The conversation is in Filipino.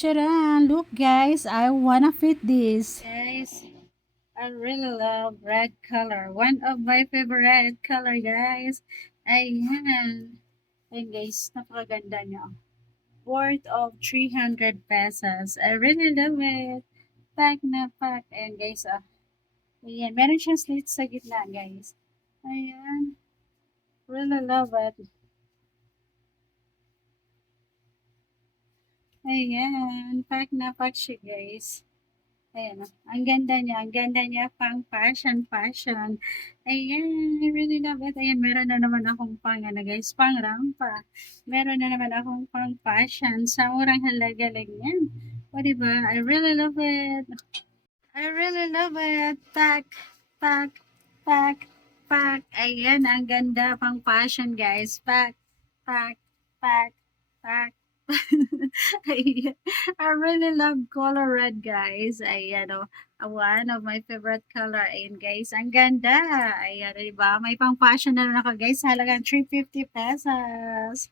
Charan! Look guys, I wanna fit this. Guys, I really love red color. One of my favorite color guys. Ayan. Ayan guys, napakaganda niya. Worth of 300 pesos. I really love it. Pack na pack. Ayan guys, ayan, meron siyang slits sa gitna guys. Ayan. Really love it. Ayan. Pack na pack siya guys. Ayan, ang ganda niya pang fashion. Ayan, I really love it. Ayan, meron na naman akong pang, ano guys, pang rampa. Meron na naman akong pang fashion. Sa murang halaga lang yan. O, diba? I really love it. I really love it. Pack, pack, pack, pack. Ayan, ang ganda pang fashion, guys. Pack, pack, pack, pack. Ayan. I really love color red, guys. Ayan, oh. One of my favorite color. Ayan, guys. Ang ganda. Ayan, diba? May pang fashion na rin ako, guys. Halagang 350 pesos.